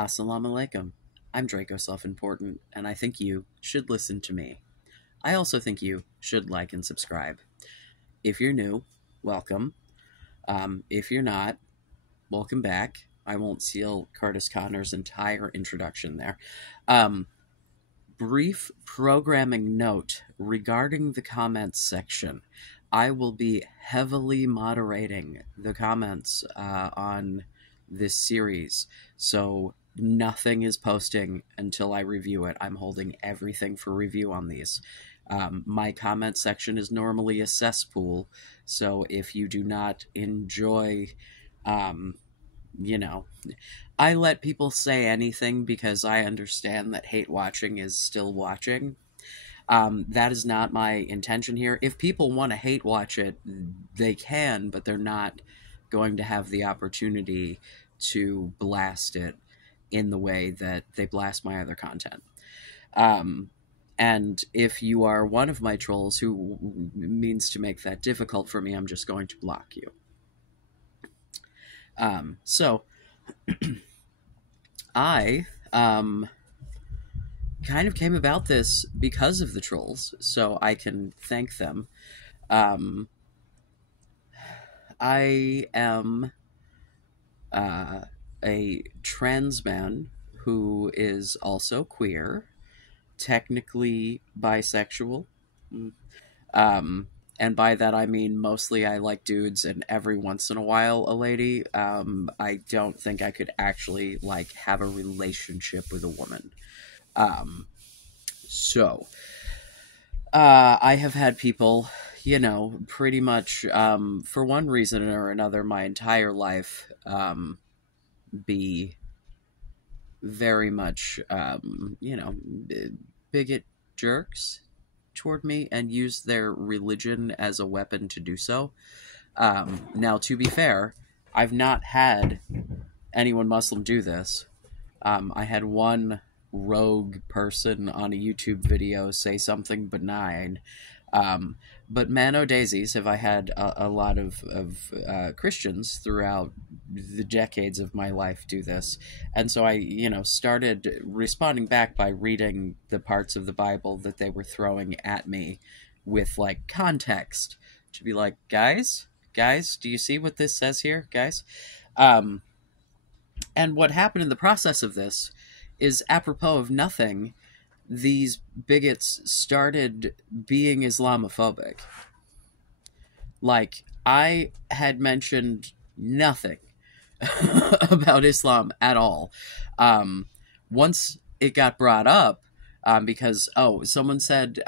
Assalamu alaikum. I'm Draco Self Important, and I think you should listen to me. I also think you should like and subscribe. If you're new, welcome. If you're not, welcome back. I won't steal Curtis Connor's entire introduction there. Brief programming note regarding the comments section. I will be heavily moderating the comments on this series, so nothing is posting until I review it. I'm holding everything for review on these. My comment section is normally a cesspool, so if you do not enjoy, I let people say anything because I understand that hate watching is still watching. That is not my intention here. If people want to hate watch it, they can, but they're not going to have the opportunity to blast it in the way that they blast my other content. And if you are one of my trolls who means to make that difficult for me, I'm just going to block you. So I kind of came about this because of the trolls, so I can thank them. I am a trans man who is also queer, technically bisexual. And by that I mean mostly I like dudes and every once in a while a lady. I don't think I could actually have a relationship with a woman. So I have had people, pretty much for one reason or another my entire life be very much, bigot jerks toward me and use their religion as a weapon to do so. Now, to be fair, I've not had anyone Muslim do this. I had one rogue person on a YouTube video say something benign. But man, oh daisies, have I had a lot of Christians throughout the decades of my life do this. And so I, started responding back by reading the parts of the Bible that they were throwing at me with, context. To be like, guys, do you see what this says here, guys? And what happened in the process of this is, apropos of nothing, these bigots started being Islamophobic. I had mentioned nothing about Islam at all. Once it got brought up, because, someone said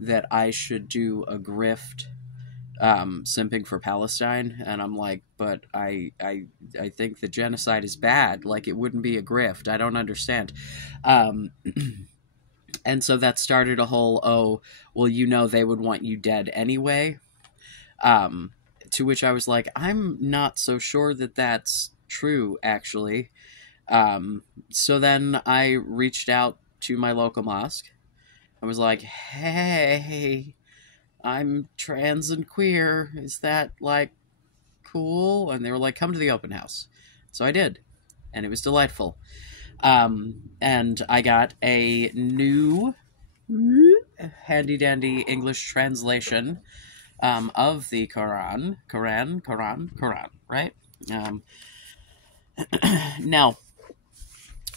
that I should do a grift simping for Palestine, and I'm like, but I think the genocide is bad. It wouldn't be a grift. I don't understand. And so that started a whole, they would want you dead anyway. To which I was like, I'm not so sure that that's true, actually. So then I reached out to my local mosque. I was like, hey, I'm trans and queer. Is that, cool? And they were like, come to the open house. So I did. And it was delightful. And I got a new handy-dandy English translation of the Quran, right? Now,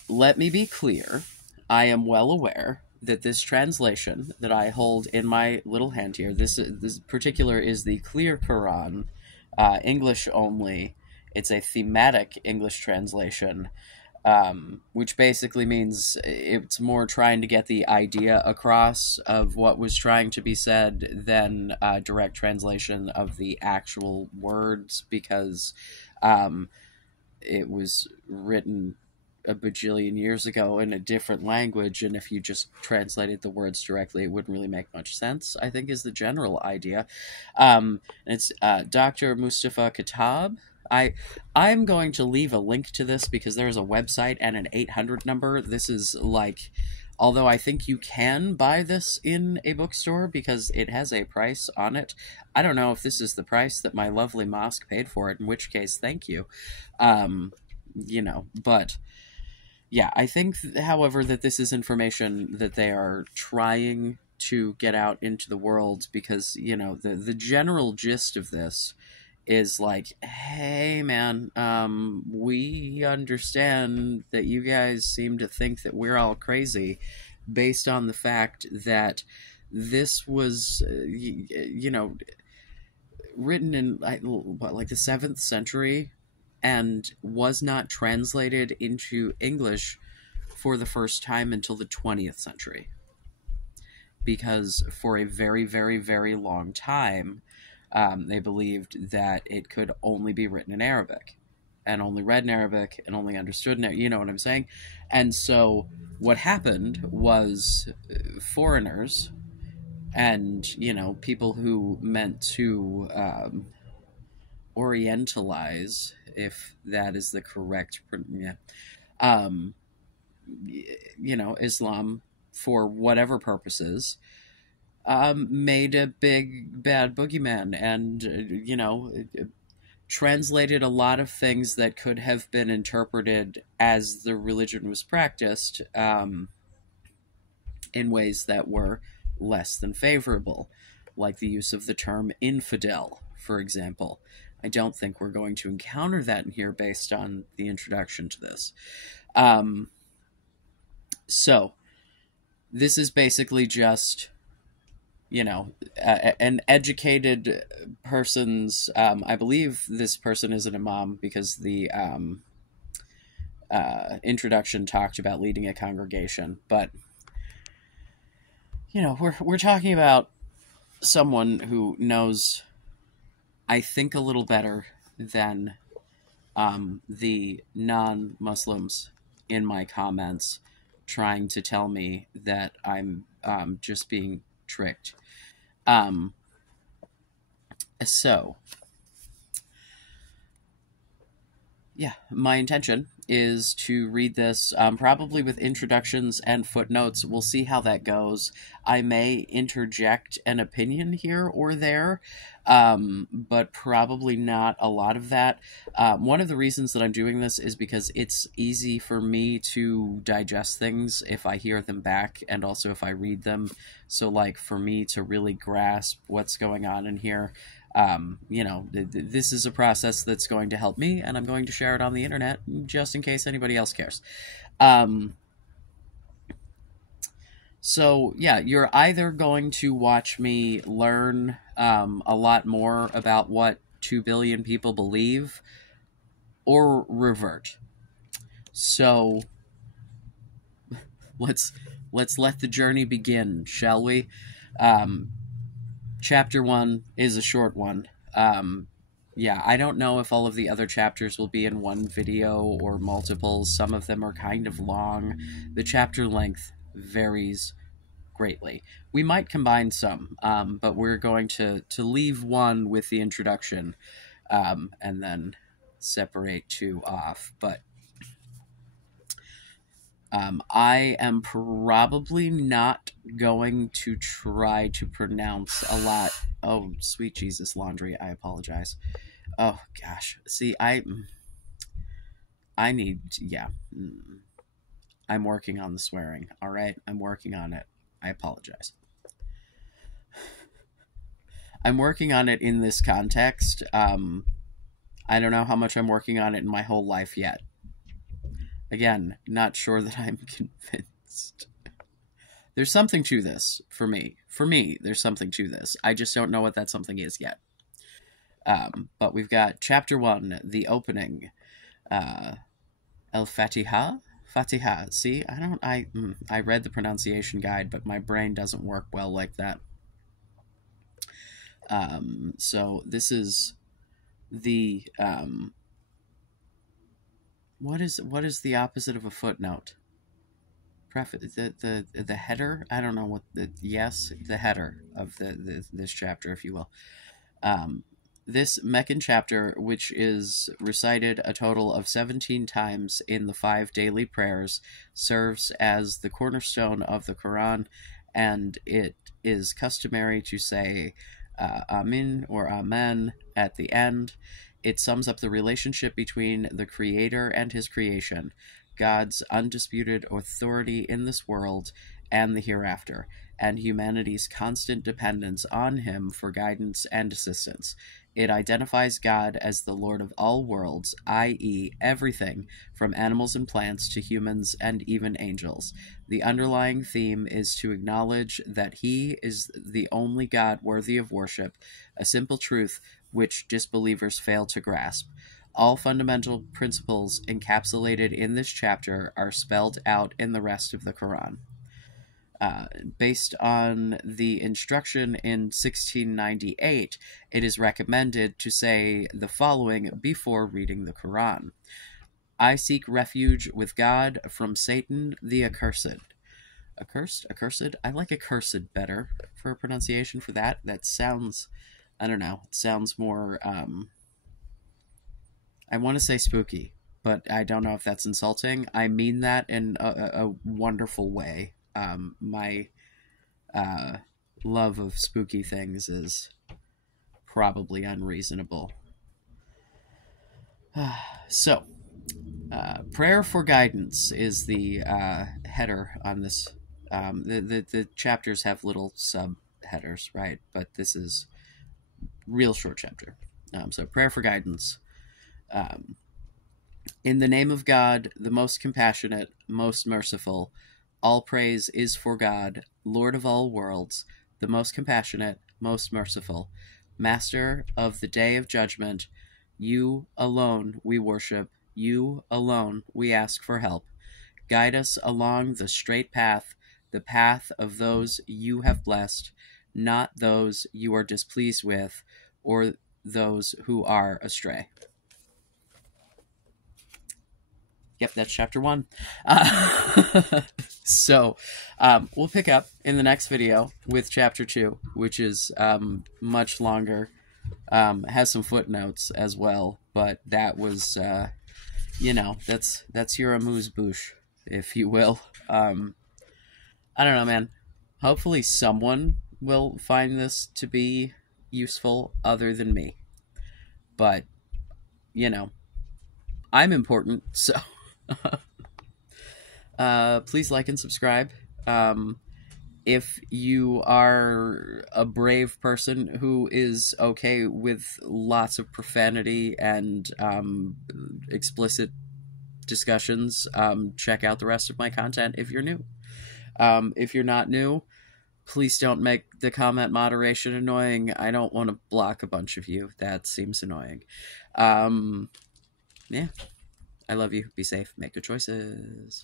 let me be clear. I am well aware that this translation that I hold in my little hand here, this particular is the Clear Quran, English only. It's a thematic English translation, which basically means it's more trying to get the idea across of what was trying to be said than a direct translation of the actual words, because it was written a bajillion years ago in a different language, and if you just translated the words directly, it wouldn't really make much sense, I think, is the general idea. And it's Dr. Mustafa Kitab. I'm going to leave a link to this because there's a website and an 800 number. This is although I think you can buy this in a bookstore because it has a price on it. I don't know if this is the price that my lovely mosque paid for it, in which case, thank you. but yeah, I think, however, that this is information that they are trying to get out into the world because, the general gist of this is like, hey, man, we understand that you guys seem to think that we're all crazy based on the fact that this was, written in, like the 7th century and was not translated into English for the first time until the 20th century. Because for a very, very, very long time, they believed that it could only be written in Arabic and only read in Arabic and only understood in Arabic, you know what I'm saying? And so what happened was foreigners and, people who meant to orientalize, if that is the correct, Islam for whatever purposes, made a big bad boogeyman and, translated a lot of things that could have been interpreted as the religion was practiced in ways that were less than favorable, like the use of the term infidel, for example. I don't think we're going to encounter that in here based on the introduction to this. So, this is basically just, an educated person's, I believe this person is an imam because the introduction talked about leading a congregation, but, we're talking about someone who knows, I think, a little better than the non-Muslims in my comments trying to tell me that I'm just being tricked. So, yeah, my intention is to read this probably with introductions and footnotes. We'll see how that goes. I may interject an opinion here or there, but probably not a lot of that. One of the reasons that I'm doing this is because it's easy for me to digest things if I hear them back and also if I read them. So, like, for me to really grasp what's going on in here, this is a process that's going to help me, and I'm going to share it on the internet just in case anybody else cares. So, yeah, you're either going to watch me learn a lot more about what 2 billion people believe, or revert. So, let's let the journey begin, shall we? Chapter 1 is a short one. Yeah, I don't know if all of the other chapters will be in one video or multiples. Some of them are kind of long. The chapter length varies greatly. We might combine some, but we're going to leave one with the introduction and then separate 2 off. But I am probably not going to try to pronounce a lot. Oh, sweet Jesus, laundry. I apologize. Oh, gosh. See, I need, yeah. I'm working on the swearing, all right? I'm working on it. I apologize. I'm working on it in this context. I don't know how much I'm working on it in my whole life yet. Again, not sure that I'm convinced. There's something to this, for me. For me, there's something to this. I just don't know what that something is yet. But we've got Chapter 1, the opening. El-Fatiha? Fatiha. See, I read the pronunciation guide, but my brain doesn't work well like that. So this is the, what is the opposite of a footnote? The header? I don't know what the header of this chapter, if you will. This Meccan chapter, which is recited a total of 17 times in the 5 daily prayers, serves as the cornerstone of the Quran, and it is customary to say Amin or Amen at the end. It sums up the relationship between the Creator and his creation, God's undisputed authority in this world and the hereafter, and humanity's constant dependence on him for guidance and assistance. It identifies God as the Lord of all worlds, i.e., everything from animals and plants to humans and even angels. The underlying theme is to acknowledge that he is the only God worthy of worship, a simple truth which disbelievers fail to grasp. All fundamental principles encapsulated in this chapter are spelled out in the rest of the Quran. Based on the instruction in 1698, it is recommended to say the following before reading the Quran. I seek refuge with God from Satan the accursed. Accursed? I like accursed better for a pronunciation for that. That sounds, I don't know, it sounds more, I want to say spooky, but I don't know if that's insulting. I mean that in a wonderful way. My love of spooky things is probably unreasonable. So, prayer for guidance is the header on this. The chapters have little subheaders, right? But this is real short chapter. So, prayer for guidance. In the name of God, the most compassionate, most merciful, all praise is for God, Lord of all worlds, the most compassionate, most merciful, Master of the day of judgment. You alone we worship, you alone we ask for help. Guide us along the straight path, the path of those you have blessed, not those you are displeased with, or those who are astray. Yep, that's chapter 1. So, we'll pick up in the next video with chapter 2, which is much longer, has some footnotes as well, but that was, that's your amuse-bouche, if you will. I don't know, man. Hopefully someone will find this to be useful other than me. But, I'm important, so... please like and subscribe. If you are a brave person who is okay with lots of profanity and explicit discussions, check out the rest of my content if you're new. If you're not new, please don't make the comment moderation annoying. I don't want to block a bunch of you. That seems annoying. Yeah. I love you. Be safe. Make good choices.